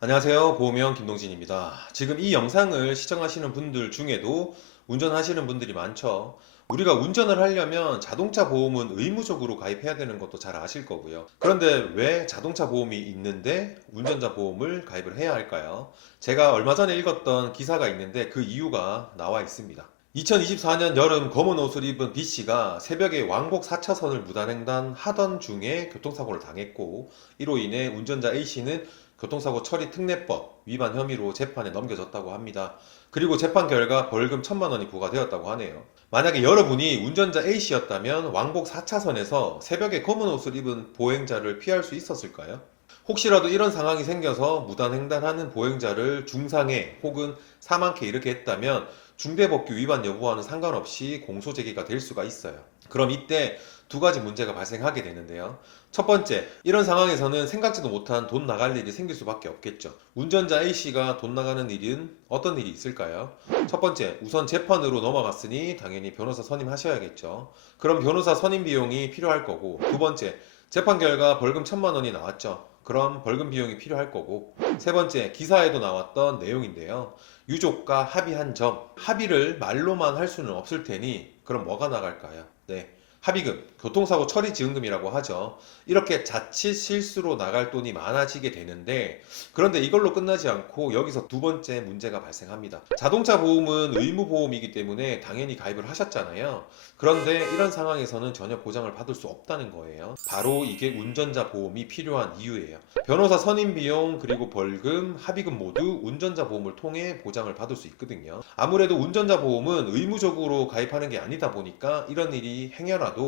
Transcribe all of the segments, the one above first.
안녕하세요. 보험형 김동진입니다. 지금 이 영상을 시청하시는 분들 중에도 운전하시는 분들이 많죠. 우리가 운전을 하려면 자동차 보험은 의무적으로 가입해야 되는 것도 잘 아실 거고요. 그런데 왜 자동차 보험이 있는데 운전자 보험을 가입을 해야 할까요? 제가 얼마 전에 읽었던 기사가 있는데 그 이유가 나와 있습니다. 2024년 여름 검은 옷을 입은 B씨가 새벽에 왕복 4차선을 무단횡단 하던 중에 교통사고를 당했고, 이로 인해 운전자 A씨는 교통사고 처리 특례법 위반 혐의로 재판에 넘겨졌다고 합니다. 그리고 재판 결과 벌금 1,000만 원이 부과되었다고 하네요. 만약에 여러분이 운전자 A씨였다면 왕복 4차선에서 새벽에 검은 옷을 입은 보행자를 피할 수 있었을까요? 혹시라도 이런 상황이 생겨서 무단횡단하는 보행자를 중상해 혹은 사망케 이렇게 했다면 중대법규 위반 여부와는 상관없이 공소 제기가 될 수가 있어요. 그럼 이때 두 가지 문제가 발생하게 되는데요. 첫 번째, 이런 상황에서는 생각지도 못한 돈 나갈 일이 생길 수밖에 없겠죠. 운전자 A씨가 돈 나가는 일은 어떤 일이 있을까요? 첫 번째, 우선 재판으로 넘어갔으니 당연히 변호사 선임하셔야겠죠. 그럼 변호사 선임 비용이 필요할 거고, 두 번째, 재판 결과 벌금 1,000만 원이 나왔죠. 그럼 벌금 비용이 필요할 거고, 세 번째, 기사에도 나왔던 내용인데요. 유족과 합의한 점, 합의를 말로만 할 수는 없을 테니 그럼 뭐가 나갈까요? 네. 합의금, 교통사고 처리 지원금이라고 하죠. 이렇게 자칫 실수로 나갈 돈이 많아지게 되는데, 그런데 이걸로 끝나지 않고 여기서 두 번째 문제가 발생합니다. 자동차 보험은 의무보험이기 때문에 당연히 가입을 하셨잖아요. 그런데 이런 상황에서는 전혀 보장을 받을 수 없다는 거예요. 바로 이게 운전자 보험이 필요한 이유예요. 변호사 선임 비용 그리고 벌금, 합의금 모두 운전자 보험을 통해 보장을 받을 수 있거든요. 아무래도 운전자 보험은 의무적으로 가입하는 게 아니다 보니까 이런 일이 행여라도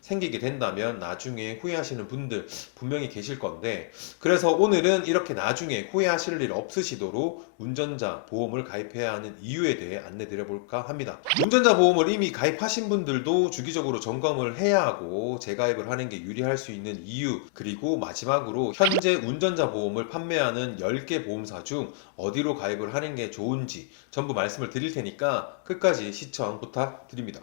생기게 된다면 나중에 후회하시는 분들 분명히 계실 건데, 그래서 오늘은 이렇게 나중에 후회하실 일 없으시도록 운전자 보험을 가입해야 하는 이유에 대해 안내 드려볼까 합니다. 운전자 보험을 이미 가입하신 분들도 주기적으로 점검을 해야 하고 재가입을 하는 게 유리할 수 있는 이유, 그리고 마지막으로 현재 운전자 보험을 판매하는 10개 보험사 중 어디로 가입을 하는 게 좋은지 전부 말씀을 드릴 테니까 끝까지 시청 부탁드립니다.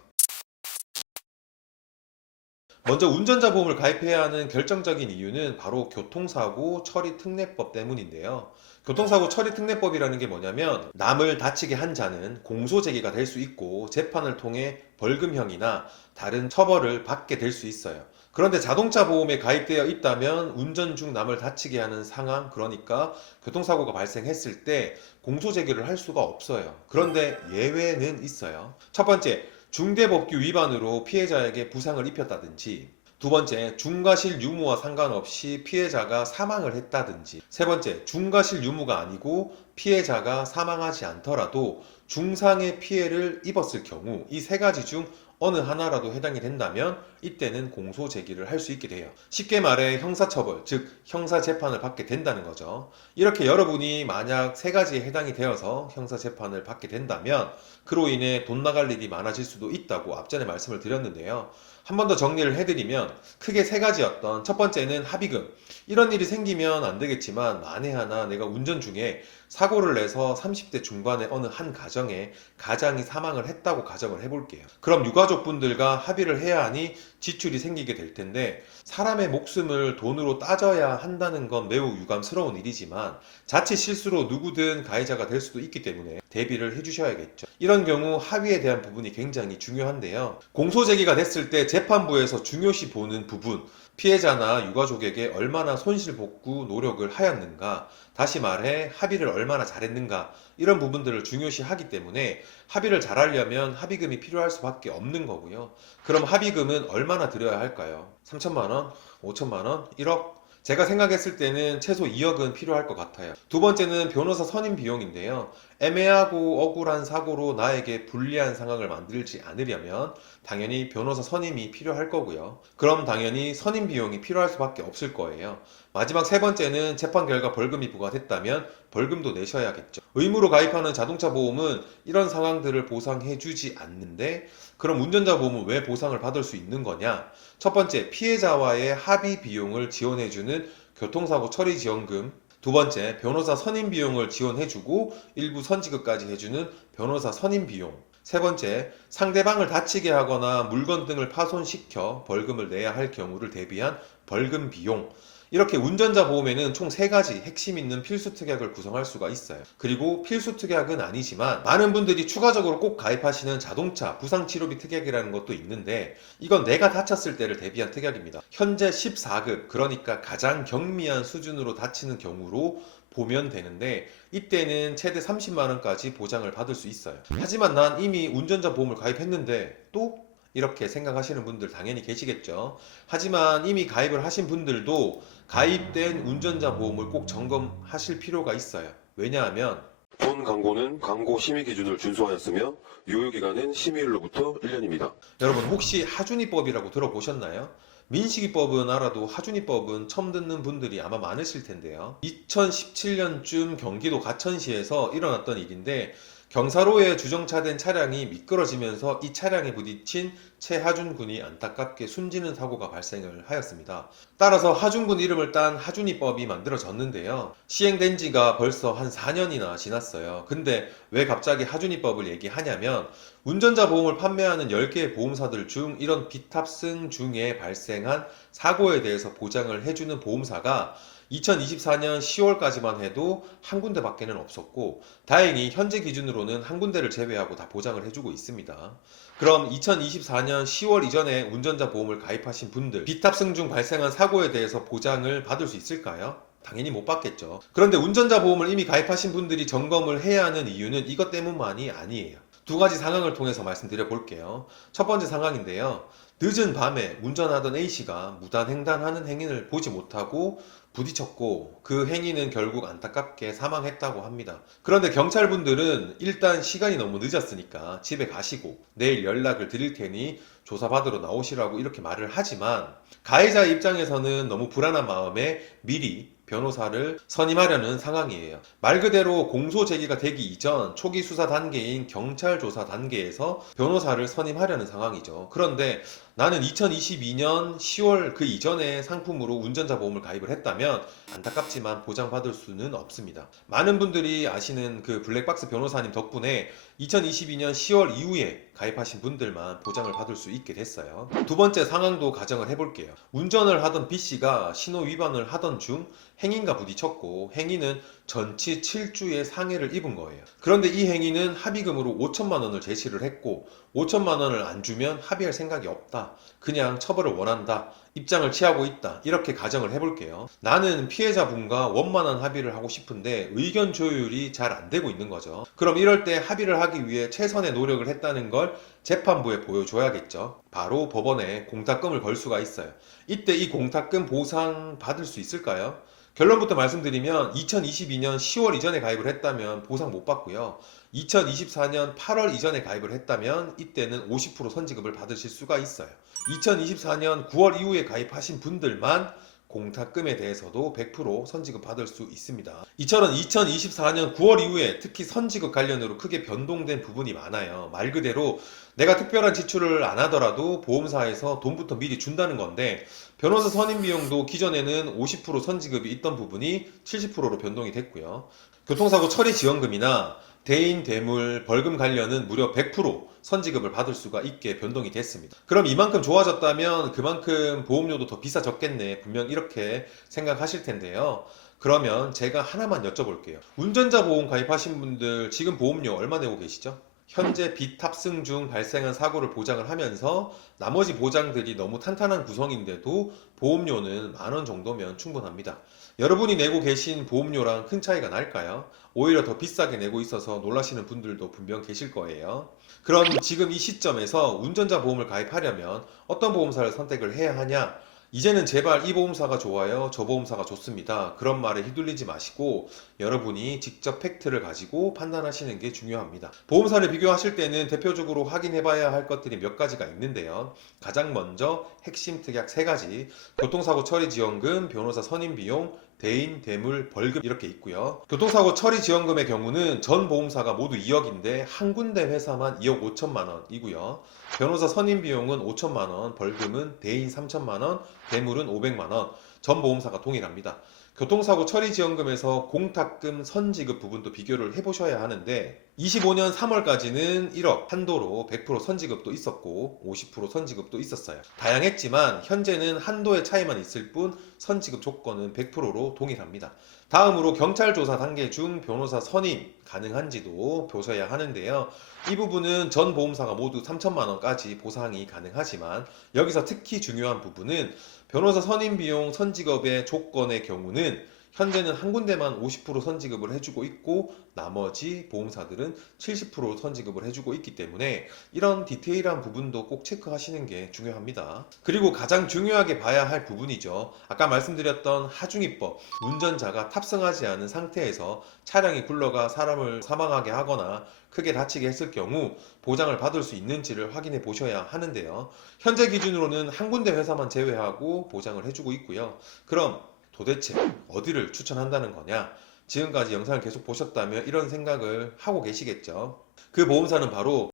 먼저 운전자 보험을 가입해야 하는 결정적인 이유는 바로 교통사고 처리 특례법 때문인데요. 교통사고 처리 특례법이라는 게 뭐냐면, 남을 다치게 한 자는 공소 제기가 될 수 있고 재판을 통해 벌금형이나 다른 처벌을 받게 될 수 있어요. 그런데 자동차 보험에 가입되어 있다면 운전 중 남을 다치게 하는 상황, 그러니까 교통사고가 발생했을 때 공소 제기를 할 수가 없어요. 그런데 예외는 있어요. 첫 번째, 중대법규 위반으로 피해자에게 부상을 입혔다든지, 두 번째, 중과실 유무와 상관없이 피해자가 사망을 했다든지, 세 번째, 중과실 유무가 아니고 피해자가 사망하지 않더라도 중상의 피해를 입었을 경우, 이 세 가지 중 어느 하나라도 해당이 된다면 이때는 공소 제기를 할 수 있게 돼요. 쉽게 말해 형사처벌, 즉 형사재판을 받게 된다는 거죠. 이렇게 여러분이 만약 세 가지에 해당이 되어서 형사재판을 받게 된다면 그로 인해 돈 나갈 일이 많아질 수도 있다고 앞전에 말씀을 드렸는데요. 한 번 더 정리를 해드리면 크게 세 가지였던, 첫 번째는 합의금. 이런 일이 생기면 안 되겠지만 만에 하나 내가 운전 중에 사고를 내서 30대 중반의 어느 한 가정에 가장이 사망을 했다고 가정을 해볼게요. 그럼 유가족분들과 합의를 해야 하니 지출이 생기게 될 텐데, 사람의 목숨을 돈으로 따져야 한다는 건 매우 유감스러운 일이지만 자칫 실수로 누구든 가해자가 될 수도 있기 때문에 대비를 해주셔야겠죠. 이런 경우 합의에 대한 부분이 굉장히 중요한데요. 공소 제기가 됐을 때 재판부에서 중요시 보는 부분, 피해자나 유가족에게 얼마나 손실복구 노력을 하였는가, 다시 말해 합의를 얼마나 잘했는가, 이런 부분들을 중요시 하기 때문에 합의를 잘하려면 합의금이 필요할 수밖에 없는 거고요. 그럼 합의금은 얼마나 들여야 할까요? 3천만 원? 5천만 원? 1억? 제가 생각했을 때는 최소 2억은 필요할 것 같아요. 두 번째는 변호사 선임 비용인데요. 애매하고 억울한 사고로 나에게 불리한 상황을 만들지 않으려면 당연히 변호사 선임이 필요할 거고요. 그럼 당연히 선임 비용이 필요할 수밖에 없을 거예요. 마지막 세 번째는 재판 결과 벌금이 부과됐다면 벌금도 내셔야겠죠. 의무로 가입하는 자동차 보험은 이런 상황들을 보상해 주지 않는데, 그럼 운전자 보험은 왜 보상을 받을 수 있는 거냐? 첫 번째, 피해자와의 합의 비용을 지원해 주는 교통사고 처리 지원금. 두 번째, 변호사 선임 비용을 지원해주고 일부 선지급까지 해주는 변호사 선임 비용. 세 번째, 상대방을 다치게 하거나 물건 등을 파손시켜 벌금을 내야 할 경우를 대비한 벌금 비용. 이렇게 운전자 보험에는 총 3가지 핵심 있는 필수 특약을 구성할 수가 있어요. 그리고 필수 특약은 아니지만 많은 분들이 추가적으로 꼭 가입하시는 자동차 부상치료비 특약이라는 것도 있는데, 이건 내가 다쳤을 때를 대비한 특약입니다. 현재 14급, 그러니까 가장 경미한 수준으로 다치는 경우로 보면 되는데, 이때는 최대 30만 원까지 보장을 받을 수 있어요. 하지만 난 이미 운전자 보험을 가입했는데 또? 이렇게 생각하시는 분들 당연히 계시겠죠. 하지만 이미 가입을 하신 분들도 가입된 운전자 보험을 꼭 점검하실 필요가 있어요. 왜냐하면 본 광고는 광고 심의 기준을 준수하였으며 유효기간은 심의일로부터 1년입니다. 여러분 혹시 하준이법이라고 들어보셨나요? 민식이법은 알아도 하준이법은 처음 듣는 분들이 아마 많으실 텐데요. 2017년쯤 경기도 가천시에서 일어났던 일인데, 경사로에 주정차된 차량이 미끄러지면서 이 차량에 부딪힌 최하준 군이 안타깝게 숨지는 사고가 발생을 하였습니다. 따라서 하준 군 이름을 딴 하준이법이 만들어졌는데요. 시행된 지가 벌써 한 4년이나 지났어요. 근데 왜 갑자기 하준이법을 얘기하냐면, 운전자 보험을 판매하는 10개의 보험사들 중 이런 비탑승 중에 발생한 사고에 대해서 보장을 해주는 보험사가 2024년 10월까지만 해도 한 군데밖에는 없었고, 다행히 현재 기준으로는 한 군데를 제외하고 다 보장을 해주고 있습니다. 그럼 2024년 10월 이전에 운전자 보험을 가입하신 분들, 비탑승 중 발생한 사고에 대해서 보장을 받을 수 있을까요? 당연히 못 받겠죠. 그런데 운전자 보험을 이미 가입하신 분들이 점검을 해야 하는 이유는 이것 때문만이 아니에요. 2가지 상황을 통해서 말씀드려 볼게요. 첫 번째 상황인데요. 늦은 밤에 운전하던 A씨가 무단횡단하는 행인을 보지 못하고 부딪혔고, 그 행인은 결국 안타깝게 사망했다고 합니다. 그런데 경찰분들은 일단 시간이 너무 늦었으니까 집에 가시고 내일 연락을 드릴 테니 조사받으러 나오시라고 이렇게 말을 하지만, 가해자 입장에서는 너무 불안한 마음에 미리 변호사를 선임하려는 상황이에요. 말 그대로 공소 제기가 되기 이전 초기 수사 단계인 경찰 조사 단계에서 변호사를 선임하려는 상황이죠. 그런데 나는 2022년 10월 그 이전에 상품으로 운전자 보험을 가입을 했다면 안타깝지만 보장받을 수는 없습니다. 많은 분들이 아시는 그 블랙박스 변호사님 덕분에 2022년 10월 이후에 가입하신 분들만 보장을 받을 수 있게 됐어요. 2번째 상황도 가정을 해볼게요. 운전을 하던 B씨가 신호 위반을 하던 중 행인과 부딪혔고, 행인은 전치 7주의 상해를 입은 거예요. 그런데 이 행인은 합의금으로 5천만 원을 제시를 했고, 5천만 원을 안 주면 합의할 생각이 없다, 그냥 처벌을 원한다, 입장을 취하고 있다, 이렇게 가정을 해볼게요. 나는 피해자분과 원만한 합의를 하고 싶은데 의견 조율이 잘 안 되고 있는 거죠. 그럼 이럴 때 합의를 하기 위해 최선의 노력을 했다는 걸 재판부에 보여줘야겠죠. 바로 법원에 공탁금을 걸 수가 있어요. 이때 이 공탁금 보상 받을 수 있을까요? 결론부터 말씀드리면 2022년 10월 이전에 가입을 했다면 보상 못 받고요. 2024년 8월 이전에 가입을 했다면 이때는 50% 선지급을 받으실 수가 있어요. 2024년 9월 이후에 가입하신 분들만 공탁금에 대해서도 100% 선지급 받을 수 있습니다. 이처럼 2024년 9월 이후에 특히 선지급 관련으로 크게 변동된 부분이 많아요. 말 그대로 내가 특별한 지출을 안 하더라도 보험사에서 돈부터 미리 준다는 건데, 변호사 선임 비용도 기존에는 50% 선지급이 있던 부분이 70%로 변동이 됐고요. 교통사고 처리 지원금이나 대인, 대물, 벌금 관련은 무려 100% 선지급을 받을 수가 있게 변동이 됐습니다. 그럼 이만큼 좋아졌다면 그만큼 보험료도 더 비싸졌겠네, 분명 이렇게 생각하실 텐데요. 그러면 제가 하나만 여쭤볼게요. 운전자 보험 가입하신 분들 지금 보험료 얼마 내고 계시죠? 현재 비탑승 중 발생한 사고를 보장을 하면서 나머지 보장들이 너무 탄탄한 구성인데도 보험료는 10,000원 정도면 충분합니다. 여러분이 내고 계신 보험료랑 큰 차이가 날까요? 오히려 더 비싸게 내고 있어서 놀라시는 분들도 분명 계실 거예요. 그럼 지금 이 시점에서 운전자 보험을 가입하려면 어떤 보험사를 선택을 해야 하냐? 이제는 제발 이 보험사가 좋아요, 저 보험사가 좋습니다, 그런 말에 휘둘리지 마시고 여러분이 직접 팩트를 가지고 판단하시는 게 중요합니다. 보험사를 비교하실 때는 대표적으로 확인해 봐야 할 것들이 몇 가지가 있는데요. 가장 먼저 핵심 특약 3가지, 교통사고 처리 지원금, 변호사 선임 비용, 대인, 대물, 벌금 이렇게 있고요. 교통사고 처리 지원금의 경우는 전 보험사가 모두 2억인데 한 군데 회사만 2억 5천만 원이고요. 변호사 선임 비용은 5천만 원, 벌금은 대인 3천만 원, 대물은 500만 원, 전 보험사가 동일합니다. 교통사고 처리지원금에서 공탁금 선지급 부분도 비교를 해보셔야 하는데 25년 3월까지는 1억 한도로 100% 선지급도 있었고 50% 선지급도 있었어요. 다양했지만 현재는 한도의 차이만 있을 뿐 선지급 조건은 100%로 동일합니다. 다음으로 경찰 조사 단계 중 변호사 선임 가능한지도 보셔야 하는데요. 이 부분은 전 보험사가 모두 3천만 원까지 보상이 가능하지만 여기서 특히 중요한 부분은 변호사 선임 비용 선지급의 조건의 경우는 현재는 한 군데만 50% 선지급을 해주고 있고 나머지 보험사들은 70% 선지급을 해주고 있기 때문에 이런 디테일한 부분도 꼭 체크하시는 게 중요합니다. 그리고 가장 중요하게 봐야 할 부분이죠. 아까 말씀드렸던 하중이법, 운전자가 탑승하지 않은 상태에서 차량이 굴러가 사람을 사망하게 하거나 크게 다치게 했을 경우 보장을 받을 수 있는지를 확인해 보셔야 하는데요. 현재 기준으로는 한 군데 회사만 제외하고 보장을 해주고 있고요. 그럼 도대체 어디를 추천한다는 거냐? 지금까지 영상을 계속 보셨다면 이런 생각을 하고 계시겠죠. 그 보험사는 바로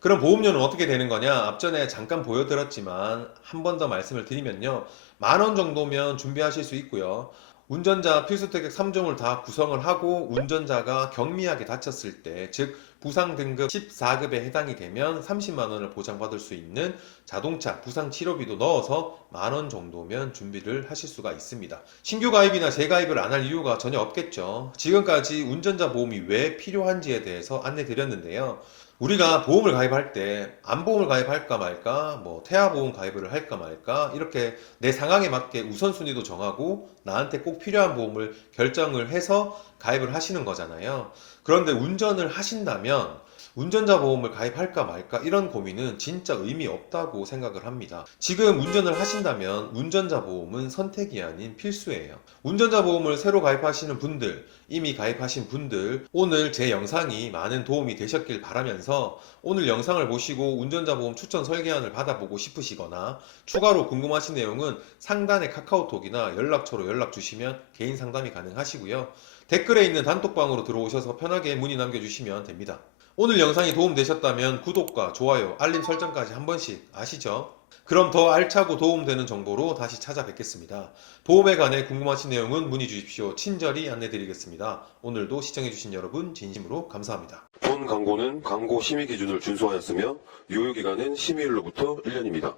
그럼 보험료는 어떻게 되는 거냐? 앞전에 잠깐 보여드렸지만 한 번 더 말씀을 드리면요. 10,000원 정도면 준비하실 수 있고요. 운전자 필수특약 3종을 다 구성을 하고 운전자가 경미하게 다쳤을 때, 즉 부상 등급 14급에 해당이 되면 30만 원을 보장받을 수 있는 자동차 부상 치료비도 넣어서 10,000원 정도면 준비를 하실 수가 있습니다. 신규 가입이나 재가입을 안 할 이유가 전혀 없겠죠. 지금까지 운전자 보험이 왜 필요한지에 대해서 안내 드렸는데요. 우리가 보험을 가입할 때 암보험을 가입할까 말까, 태아보험 가입을 할까 말까 이렇게 내 상황에 맞게 우선순위도 정하고 나한테 꼭 필요한 보험을 결정을 해서 가입을 하시는 거잖아요. 그런데 운전을 하신다면 운전자 보험을 가입할까 말까 이런 고민은 진짜 의미 없다고 생각을 합니다. 지금 운전을 하신다면 운전자 보험은 선택이 아닌 필수예요. 운전자 보험을 새로 가입하시는 분들, 이미 가입하신 분들, 오늘 제 영상이 많은 도움이 되셨길 바라면서 오늘 영상을 보시고 운전자 보험 추천 설계안을 받아보고 싶으시거나 추가로 궁금하신 내용은 상단의 카카오톡이나 연락처로 연락 주시면 개인 상담이 가능하시고요. 댓글에 있는 단톡방으로 들어오셔서 편하게 문의 남겨주시면 됩니다. 오늘 영상이 도움되셨다면 구독과 좋아요, 알림 설정까지 한 번씩 아시죠? 그럼 더 알차고 도움되는 정보로 다시 찾아뵙겠습니다. 보험에 관해 궁금하신 내용은 문의 주십시오. 친절히 안내드리겠습니다. 오늘도 시청해주신 여러분 진심으로 감사합니다. 본 광고는 광고 심의 기준을 준수하였으며 유효기간은 심의일로부터 1년입니다.